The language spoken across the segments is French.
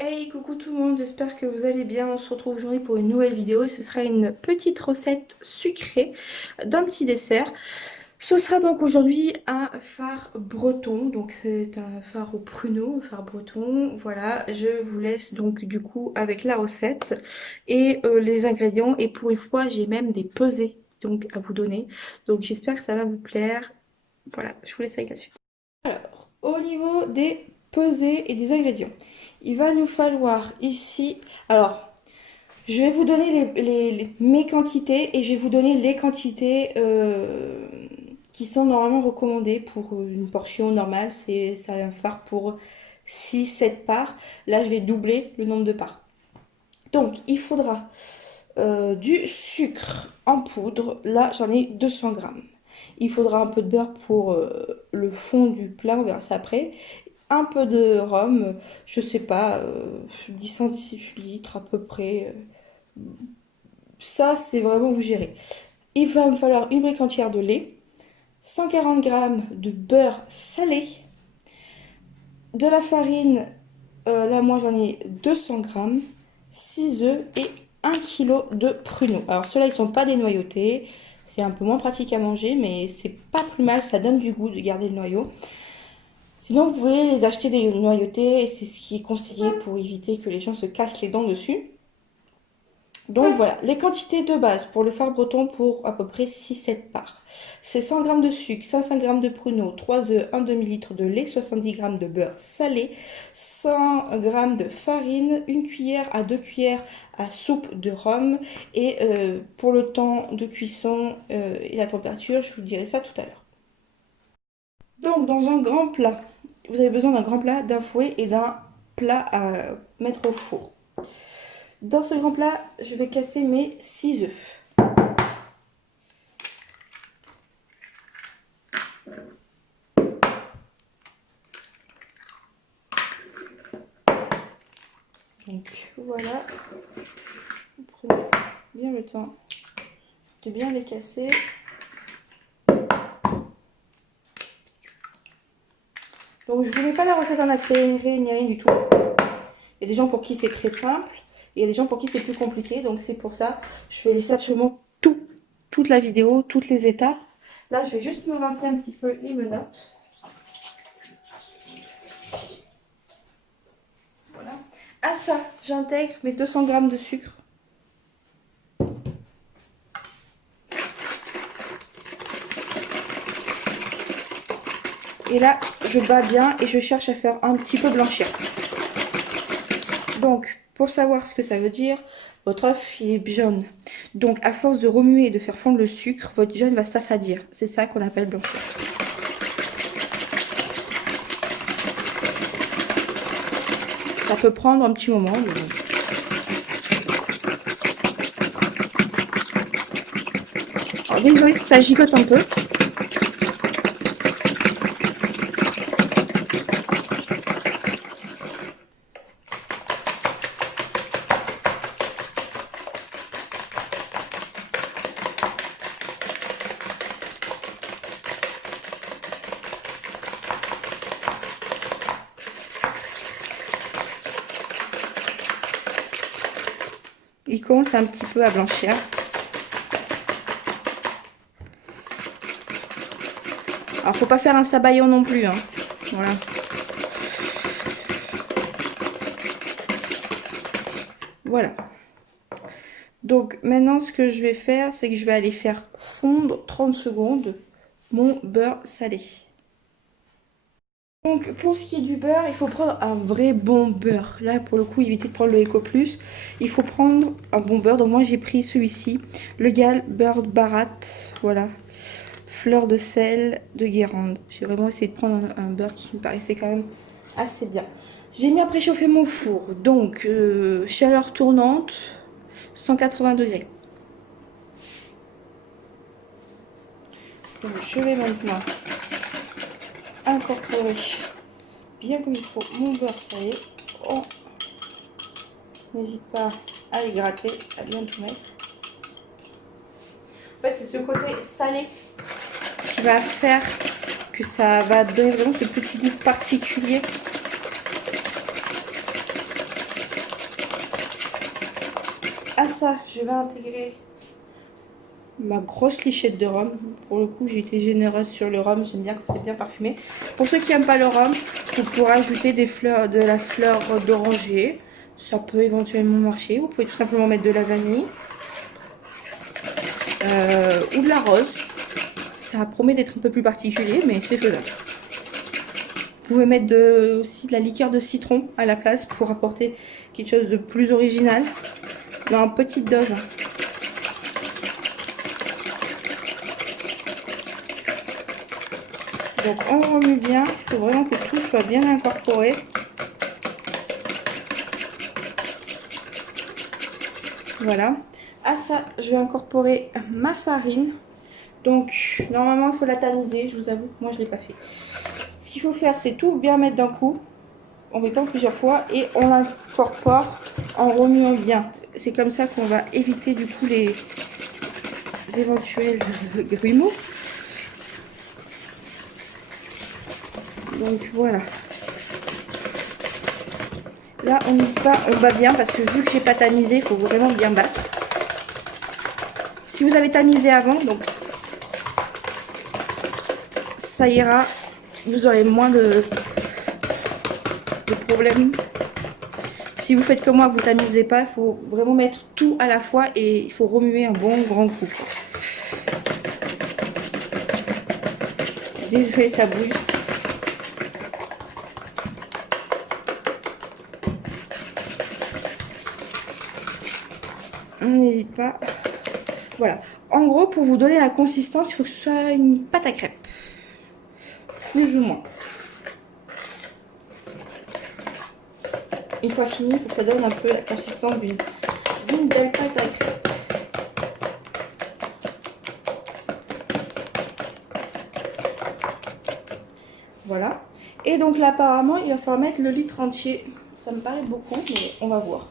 Hey, coucou tout le monde, j'espère que vous allez bien. On se retrouve aujourd'hui pour une nouvelle vidéo et ce sera une petite recette sucrée d'un petit dessert. Ce sera donc aujourd'hui un fard breton, donc c'est un fard au pruneau, un fard breton. Voilà, je vous laisse donc du coup avec la recette et les ingrédients. Et pour une fois, j'ai même des pesées donc à vous donner. Donc j'espère que ça va vous plaire. Voilà, je vous laisse avec la suite. Alors, au niveau des pesées et des ingrédients, il va nous falloir ici. Alors, je vais vous donner mes quantités et je vais vous donner les quantités qui sont normalement recommandées pour une portion normale. C'est un phare pour 6-7 parts. Là, je vais doubler le nombre de parts. Donc, il faudra du sucre en poudre. Là, j'en ai 200 grammes. Il faudra un peu de beurre pour le fond du plat, on verra ça après. Un peu de rhum, je sais pas, 10 centilitres à peu près. Ça, c'est vraiment vous gérez. Il va me falloir une brique entière de lait, 140 grammes de beurre salé, de la farine, là moi j'en ai 200 grammes, 6 œufs et 1 kg de pruneaux. Alors ceux-là ils sont pas dénoyautés, c'est un peu moins pratique à manger mais c'est pas plus mal, ça donne du goût de garder le noyau. Sinon vous pouvez les acheter des noyautés et c'est ce qui est conseillé pour éviter que les gens se cassent les dents dessus. Donc voilà, les quantités de base pour le phare breton pour à peu près 6-7 parts. C'est 100 g de sucre, 500 g de pruneaux, 3 œufs, 1 demi-litre de lait, 70 g de beurre salé, 100 g de farine, 1 cuillère à 2 cuillères à soupe de rhum. Et pour le temps de cuisson et la température, je vous dirai ça tout à l'heure. Donc dans un grand plat, vous avez besoin d'un grand plat, d'un fouet et d'un plat à mettre au four. Dans ce grand plat, je vais casser mes 6 œufs. Donc voilà, vous prenez bien le temps de bien les casser. Donc je ne vous mets pas la recette en accéléré ni rien du tout. Il y a des gens pour qui c'est très simple et il y a des gens pour qui c'est plus compliqué. Donc c'est pour ça, je vais laisser absolument toute la vidéo, toutes les étapes. Là, je vais juste me rincer un petit peu les menottes. Voilà. À ça, j'intègre mes 200 g de sucre. Et là, je bats bien et je cherche à faire un petit peu blanchir. Donc, pour savoir ce que ça veut dire, votre œuf, il est jaune. Donc, à force de remuer et de faire fondre le sucre, votre jaune va s'affadir. C'est ça qu'on appelle blanchir. Ça peut prendre un petit moment. Mais... Alors, désolé si ça gigote un peu. Il commence un petit peu à blanchir. Alors, faut pas faire un sabayon non plus, hein. Voilà. Voilà. Donc, maintenant, ce que je vais faire, c'est que je vais aller faire fondre 30 secondes mon beurre salé. Donc, pour ce qui est du beurre, il faut prendre un vrai bon beurre. Là, pour le coup, évitez de prendre le Eco Plus. Il faut prendre un bon beurre. Donc, moi, j'ai pris celui-ci. Le Gall Beurre Barat. Voilà. Fleur de sel de Guérande. J'ai vraiment essayé de prendre un beurre qui me paraissait quand même assez bien. J'ai mis à préchauffer mon four. Donc, chaleur tournante, 180 degrés. Donc, je vais maintenant incorporer bien comme il faut mon beurre salé. Oh. N'hésite pas à les gratter, à bien tout mettre. En fait, c'est ce côté salé qui va faire que ça va donner vraiment ce petit goût particulier. ça, je vais intégrer ma grosse lichette de rhum. Pour le coup, j'ai été généreuse sur le rhum. J'aime bien quand c'est bien parfumé. Pour ceux qui n'aiment pas le rhum, vous pourrez ajouter de la fleur d'oranger. Ça peut éventuellement marcher. Vous pouvez tout simplement mettre de la vanille ou de la rose. Ça promet d'être un peu plus particulier, mais c'est faisable. Vous pouvez mettre aussi de la liqueur de citron à la place pour apporter quelque chose de plus original. Dans une petite dose. Donc on remue bien, il faut vraiment que tout soit bien incorporé. Voilà. À ça, je vais incorporer ma farine. Donc normalement il faut la tamiser, je vous avoue que moi je ne l'ai pas fait. Ce qu'il faut faire, c'est tout bien mettre d'un coup. On met pas plusieurs fois et on l'incorpore en remuant bien. C'est comme ça qu'on va éviter du coup les éventuels grumeaux. Donc voilà. Là, on n'hésite pas, on bat bien parce que vu que j'ai pas tamisé, il faut vraiment bien battre. Si vous avez tamisé avant, donc ça ira, vous aurez moins de problèmes. Si vous faites comme moi, vous tamisez pas, il faut vraiment mettre tout à la fois et il faut remuer un bon grand coup. Désolée, ça bouge. On n'hésite pas. Voilà. En gros, pour vous donner la consistance, il faut que ce soit une pâte à crêpes. Plus ou moins. Une fois fini, il faut que ça donne un peu la consistance d'une belle pâte à crêpes. Voilà. Et donc là, apparemment, il va falloir mettre le litre entier. Ça me paraît beaucoup, mais on va voir.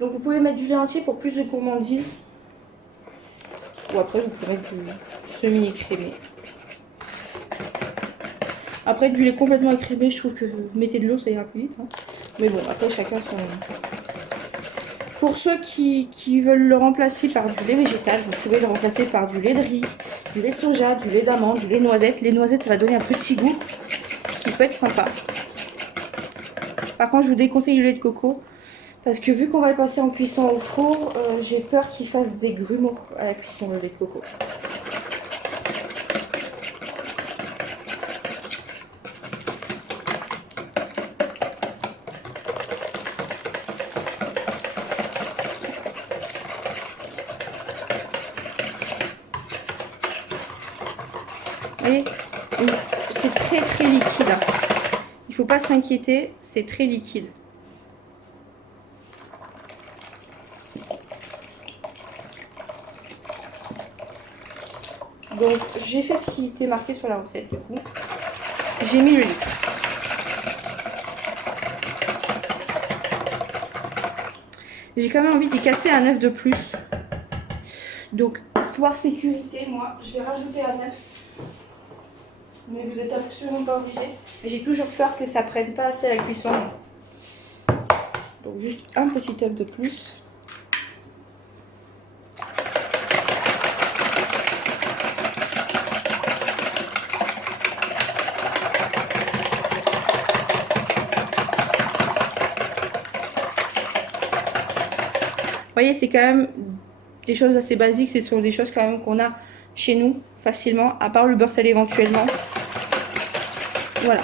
Donc vous pouvez mettre du lait entier pour plus de gourmandise. Ou après, vous pouvez mettre du semi-écrémé. Après, du lait complètement écrémé, je trouve que mettez de l'eau, ça ira plus vite. Hein. Mais bon, après, chacun son... Pour ceux qui veulent le remplacer par du lait végétal, vous pouvez le remplacer par du lait de riz, du lait soja, du lait d'amande, du lait noisette. Les noisettes, ça va donner un petit goût qui peut être sympa. Par contre, je vous déconseille le lait de coco. Parce que vu qu'on va le passer en cuisson au four, j'ai peur qu'il fasse des grumeaux à la cuisson, le lait de coco. Vous voyez, c'est très très liquide. Il ne faut pas s'inquiéter, c'est très liquide. Donc j'ai fait ce qui était marqué sur la recette du coup. J'ai mis le litre. J'ai quand même envie d'y casser un œuf de plus. Donc par sécurité, moi je vais rajouter un œuf. Mais vous n'êtes absolument pas obligé. Mais j'ai toujours peur que ça prenne pas assez à la cuisson. Donc juste un petit œuf de plus. Vous voyez, c'est quand même des choses assez basiques. Ce sont des choses quand même qu'on a chez nous facilement, à part le beurre salé éventuellement. Voilà.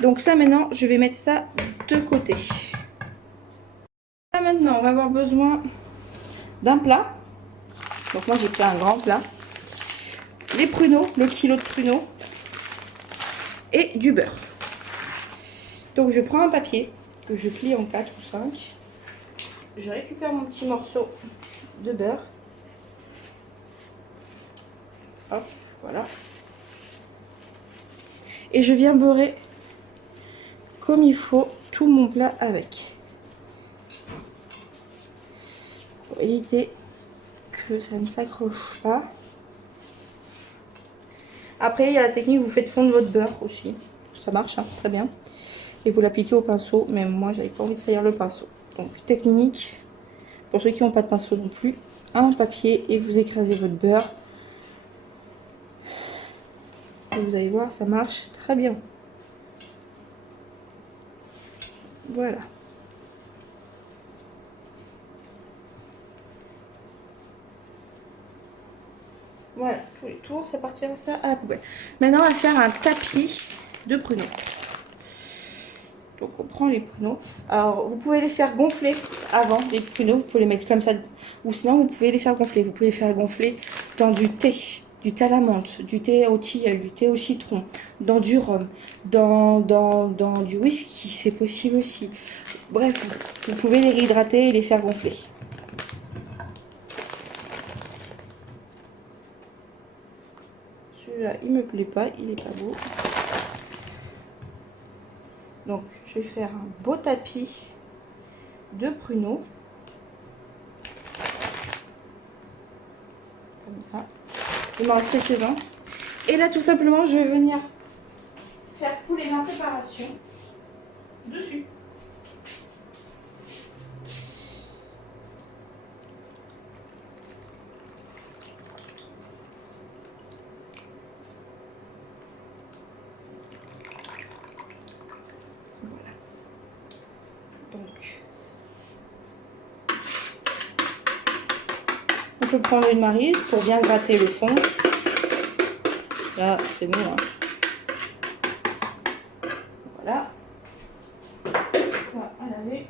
Donc ça maintenant, je vais mettre ça de côté. Là maintenant, on va avoir besoin d'un plat. Donc moi j'ai pris un grand plat. Les pruneaux, le kilo de pruneaux. Et du beurre. Donc je prends un papier que je plie en 4 ou 5. Je récupère mon petit morceau de beurre. Hop, voilà. Et je viens beurrer comme il faut tout mon plat avec. Pour éviter que ça ne s'accroche pas. Après, il y a la technique, vous faites fondre votre beurre aussi. Ça marche, hein, très bien. Et vous l'appliquez au pinceau, mais moi, j'avais pas envie de salir le pinceau. Donc technique, pour ceux qui n'ont pas de pinceau non plus, un papier et vous écrasez votre beurre. Et vous allez voir, ça marche très bien. Voilà. Voilà, tous les tours, ça partira ça à la poubelle. Maintenant, on va faire un tapis de pruneaux. Donc, on prend les pruneaux. Alors, vous pouvez les faire gonfler avant, les pruneaux. Vous pouvez les mettre comme ça. Ou sinon, vous pouvez les faire gonfler. Vous pouvez les faire gonfler dans du thé à la menthe, du thé au tilleul, du thé au citron, dans du rhum, dans du whisky, c'est possible aussi. Bref, vous pouvez les réhydrater et les faire gonfler. Celui-là, il me plaît pas, il est pas beau. Donc, je vais faire un beau tapis de pruneaux. Comme ça. Il m'en reste quelques-uns. Et là, tout simplement, je vais venir faire couler ma préparation dessus. Voilà. Donc, on peut prendre une maryse pour bien gratter le fond. Là, c'est bon. Hein. Voilà. Ça à laver.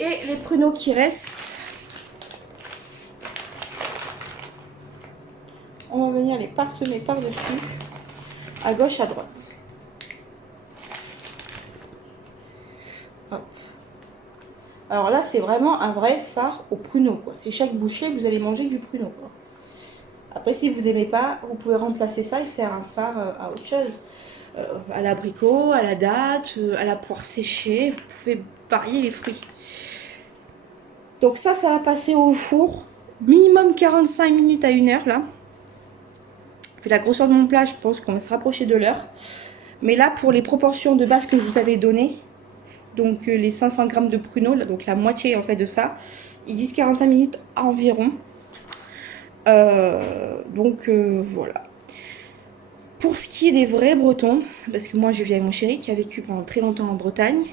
Et les pruneaux qui restent, on va venir les parsemer par-dessus, à gauche, à droite. Hop. Alors là, c'est vraiment un vrai fard au pruneau, quoi. C'est chaque bouchée, vous allez manger du pruneau, quoi. Après, si vous n'aimez pas, vous pouvez remplacer ça et faire un fard à autre chose. À l'abricot, à la date, à la poire séchée. Vous pouvez varier les fruits. Donc ça va passer au four. Minimum 45 minutes à 1 heure, là. Vu la grosseur de mon plat, je pense qu'on va se rapprocher de l'heure. Mais là, pour les proportions de base que je vous avais données, donc les 500 g de pruneaux, là, donc la moitié en fait de ça, ils disent 45 minutes environ. Voilà. Pour ce qui est des vrais Bretons, parce que moi je vis avec mon chéri qui a vécu pendant très longtemps en Bretagne,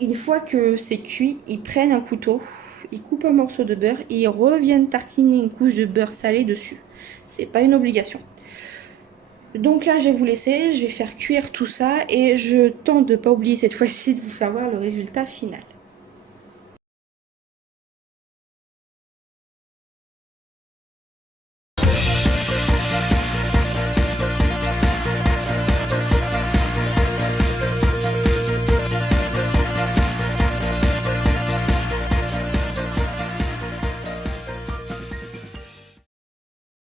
une fois que c'est cuit, ils prennent un couteau, ils coupent un morceau de beurre et ils reviennent tartiner une couche de beurre salé dessus. C'est pas une obligation. Donc là, je vais vous laisser, je vais faire cuire tout ça et je tente de ne pas oublier cette fois-ci de vous faire voir le résultat final.